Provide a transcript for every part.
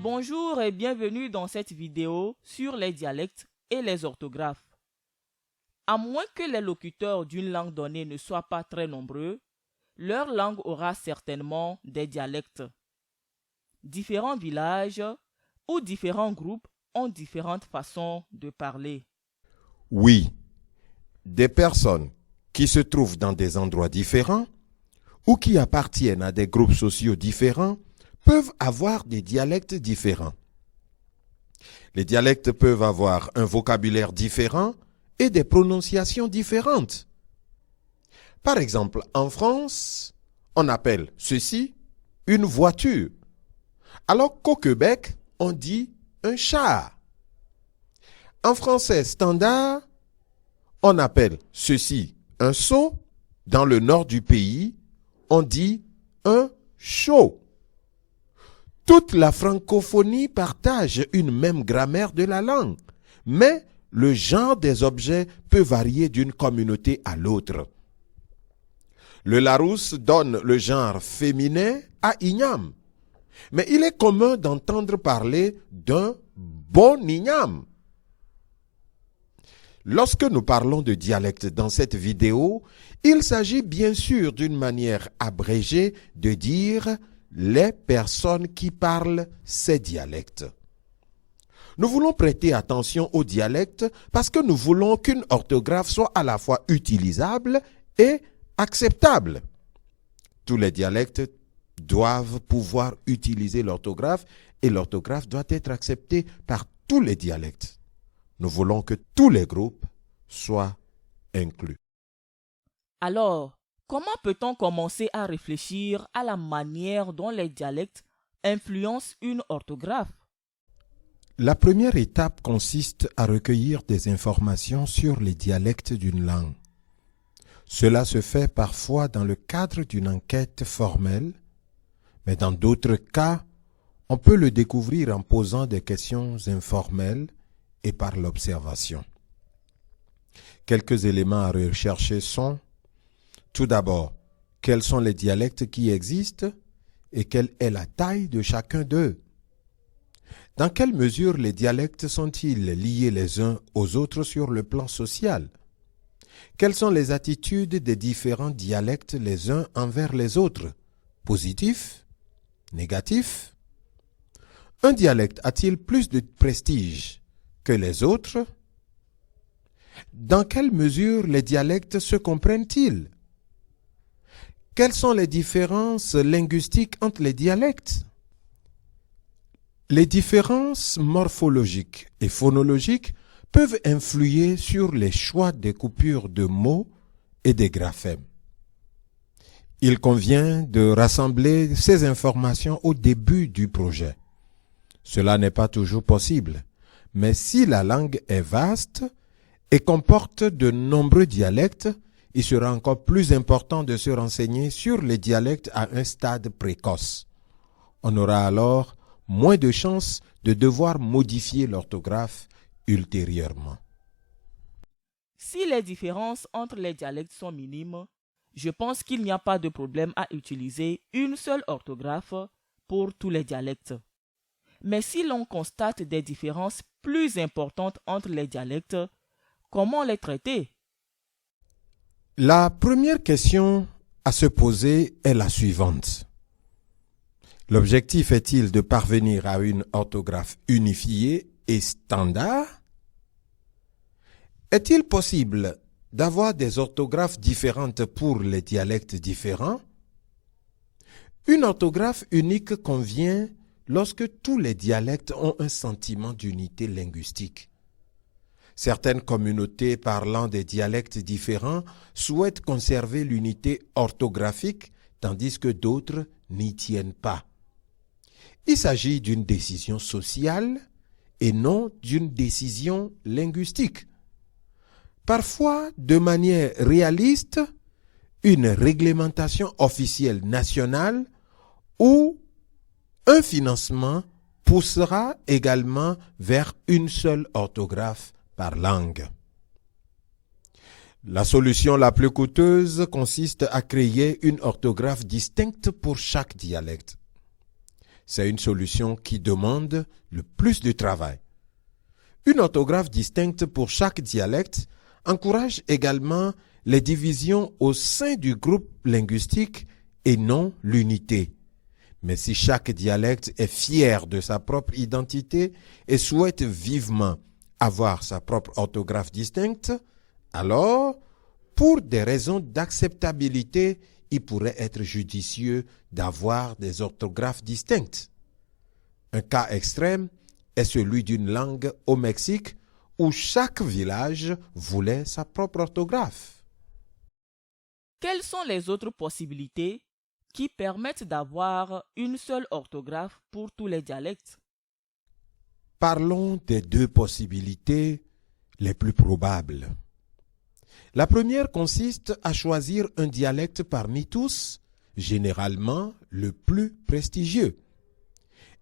Bonjour et bienvenue dans cette vidéo sur les dialectes et les orthographes. À moins que les locuteurs d'une langue donnée ne soient pas très nombreux, leur langue aura certainement des dialectes. Différents villages ou différents groupes ont différentes façons de parler. Oui, des personnes qui se trouvent dans des endroits différents ou qui appartiennent à des groupes sociaux différents peuvent avoir des dialectes différents. Les dialectes peuvent avoir un vocabulaire différent et des prononciations différentes. Par exemple, en France, on appelle ceci une voiture, alors qu'au Québec, on dit un char. En français standard, on appelle ceci un seau. Dans le nord du pays, on dit un seau. Toute la francophonie partage une même grammaire de la langue, mais le genre des objets peut varier d'une communauté à l'autre. Le Larousse donne le genre féminin à igname, mais il est commun d'entendre parler d'un bon igname. Lorsque nous parlons de dialecte dans cette vidéo, il s'agit bien sûr d'une manière abrégée de dire les personnes qui parlent ces dialectes. Nous voulons prêter attention aux dialectes parce que nous voulons qu'une orthographe soit à la fois utilisable et acceptable. Tous les dialectes doivent pouvoir utiliser l'orthographe et l'orthographe doit être acceptée par tous les dialectes. Nous voulons que tous les groupes soient inclus. Alors, comment peut-on commencer à réfléchir à la manière dont les dialectes influencent une orthographe? La première étape consiste à recueillir des informations sur les dialectes d'une langue. Cela se fait parfois dans le cadre d'une enquête formelle, mais dans d'autres cas, on peut le découvrir en posant des questions informelles et par l'observation. Quelques éléments à rechercher sont: tout d'abord, quels sont les dialectes qui existent et quelle est la taille de chacun d'eux? Dans quelle mesure les dialectes sont-ils liés les uns aux autres sur le plan social? Quelles sont les attitudes des différents dialectes les uns envers les autres? Positifs? Négatifs? Un dialecte a-t-il plus de prestige que les autres? Dans quelle mesure les dialectes se comprennent-ils? Quelles sont les différences linguistiques entre les dialectes? Les différences morphologiques et phonologiques peuvent influer sur les choix des coupures de mots et des graphèmes. Il convient de rassembler ces informations au début du projet. Cela n'est pas toujours possible, mais si la langue est vaste et comporte de nombreux dialectes, il sera encore plus important de se renseigner sur les dialectes à un stade précoce. On aura alors moins de chances de devoir modifier l'orthographe ultérieurement. Si les différences entre les dialectes sont minimes, je pense qu'il n'y a pas de problème à utiliser une seule orthographe pour tous les dialectes. Mais si l'on constate des différences plus importantes entre les dialectes, comment les traiter? La première question à se poser est la suivante. L'objectif est-il de parvenir à une orthographe unifiée et standard? Est-il possible d'avoir des orthographes différentes pour les dialectes différents? Une orthographe unique convient lorsque tous les dialectes ont un sentiment d'unité linguistique. Certaines communautés parlant des dialectes différents souhaitent conserver l'unité orthographique, tandis que d'autres n'y tiennent pas. Il s'agit d'une décision sociale et non d'une décision linguistique. Parfois, de manière réaliste, une réglementation officielle nationale ou un financement poussera également vers une seule orthographe par langue. La solution la plus coûteuse consiste à créer une orthographe distincte pour chaque dialecte. C'est une solution qui demande le plus de travail. Une orthographe distincte pour chaque dialecte encourage également les divisions au sein du groupe linguistique et non l'unité. Mais si chaque dialecte est fier de sa propre identité et souhaite vivement avoir sa propre orthographe distincte, alors, pour des raisons d'acceptabilité, il pourrait être judicieux d'avoir des orthographes distinctes. Un cas extrême est celui d'une langue au Mexique où chaque village voulait sa propre orthographe. Quelles sont les autres possibilités qui permettent d'avoir une seule orthographe pour tous les dialectes? Parlons des deux possibilités les plus probables. La première consiste à choisir un dialecte parmi tous, généralement le plus prestigieux.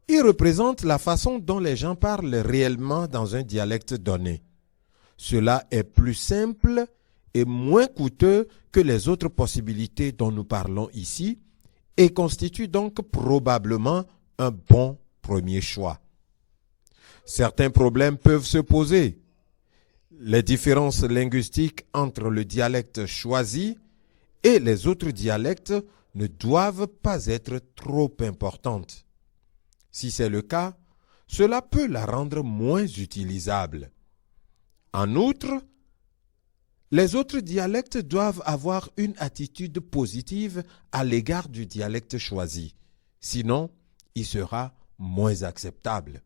Il représente la façon dont les gens parlent réellement dans un dialecte donné. Cela est plus simple et moins coûteux que les autres possibilités dont nous parlons ici et constitue donc probablement un bon premier choix. Certains problèmes peuvent se poser. Les différences linguistiques entre le dialecte choisi et les autres dialectes ne doivent pas être trop importantes. Si c'est le cas, cela peut la rendre moins utilisable. En outre, les autres dialectes doivent avoir une attitude positive à l'égard du dialecte choisi. Sinon, il sera moins acceptable.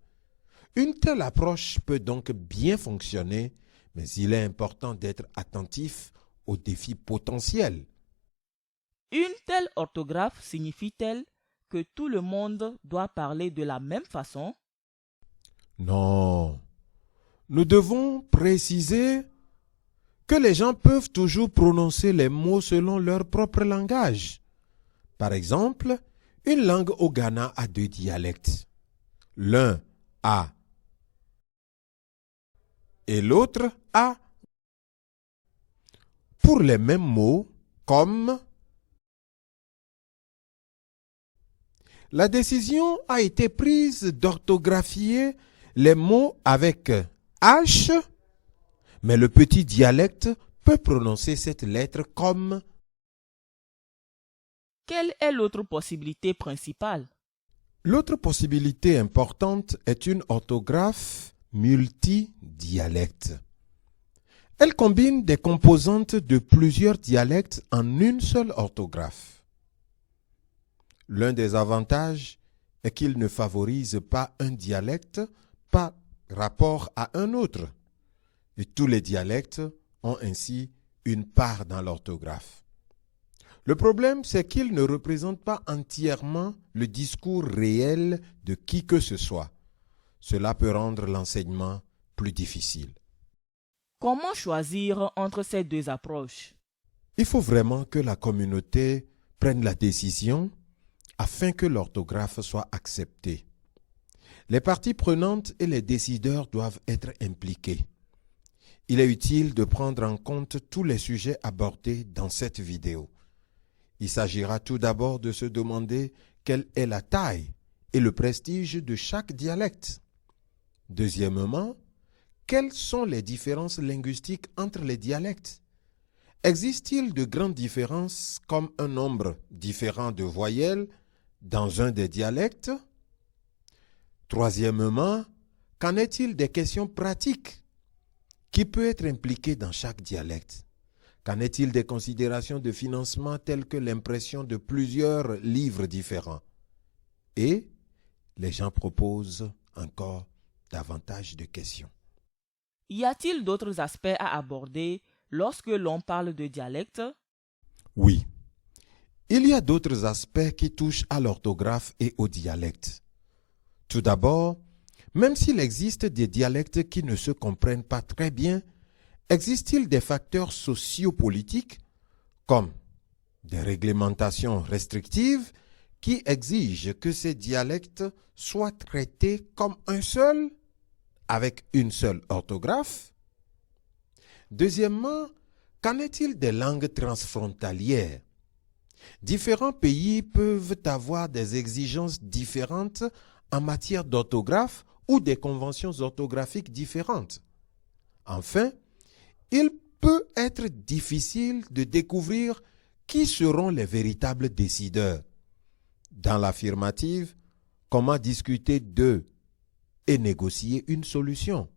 Une telle approche peut donc bien fonctionner, mais il est important d'être attentif aux défis potentiels. Une telle orthographe signifie-t-elle que tout le monde doit parler de la même façon? Non. Nous devons préciser que les gens peuvent toujours prononcer les mots selon leur propre langage. Par exemple, une langue au Ghana a deux dialectes. L'un a et l'autre a. Pour les mêmes mots comme la décision a été prise d'orthographier les mots avec H, mais le petit dialecte peut prononcer cette lettre comme. Quelle est l'autre possibilité principale? L'autre possibilité importante est une orthographe multidialecte. Elle combine des composantes de plusieurs dialectes en une seule orthographe. L'un des avantages est qu'il ne favorise pas un dialecte par rapport à un autre. Et tous les dialectes ont ainsi une part dans l'orthographe. Le problème, c'est qu'il ne représente pas entièrement le discours réel de qui que ce soit. Cela peut rendre l'enseignement plus difficile. Comment choisir entre ces deux approches? Il faut vraiment que la communauté prenne la décision afin que l'orthographe soit acceptée. Les parties prenantes et les décideurs doivent être impliqués. Il est utile de prendre en compte tous les sujets abordés dans cette vidéo. Il s'agira tout d'abord de se demander quelle est la taille et le prestige de chaque dialecte. Deuxièmement, quelles sont les différences linguistiques entre les dialectes? Existe-t-il de grandes différences comme un nombre différent de voyelles dans un des dialectes? Troisièmement, qu'en est-il des questions pratiques qui peuvent être impliquées dans chaque dialecte? Qu'en est-il des considérations de financement telles que l'impression de plusieurs livres différents? Et les gens proposent encore davantage de questions. Y a-t-il d'autres aspects à aborder lorsque l'on parle de dialecte? Oui. Il y a d'autres aspects qui touchent à l'orthographe et au dialecte. Tout d'abord, même s'il existe des dialectes qui ne se comprennent pas très bien, existe-t-il des facteurs sociopolitiques comme des réglementations restrictives qui exigent que ces dialectes soient traités comme un seul, avec une seule orthographe? Deuxièmement, qu'en est-il des langues transfrontalières? Différents pays peuvent avoir des exigences différentes en matière d'orthographe ou des conventions orthographiques différentes. Enfin, il peut être difficile de découvrir qui seront les véritables décideurs. Dans l'affirmative, comment discuter d'eux et négocier une solution.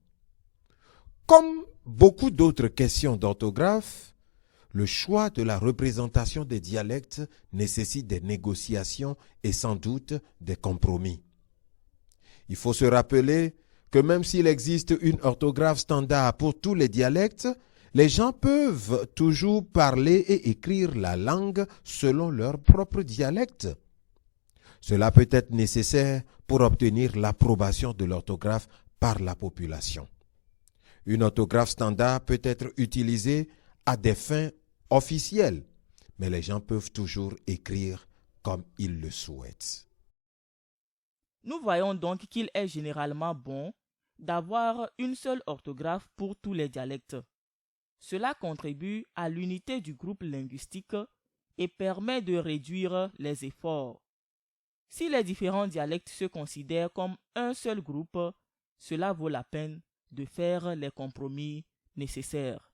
Comme beaucoup d'autres questions d'orthographe, le choix de la représentation des dialectes nécessite des négociations et sans doute des compromis. Il faut se rappeler que même s'il existe une orthographe standard pour tous les dialectes, les gens peuvent toujours parler et écrire la langue selon leur propre dialecte. Cela peut être nécessaire pour obtenir l'approbation de l'orthographe par la population. Une orthographe standard peut être utilisée à des fins officielles, mais les gens peuvent toujours écrire comme ils le souhaitent. Nous voyons donc qu'il est généralement bon d'avoir une seule orthographe pour tous les dialectes. Cela contribue à l'unité du groupe linguistique et permet de réduire les efforts. Si les différents dialectes se considèrent comme un seul groupe, cela vaut la peine de faire les compromis nécessaires.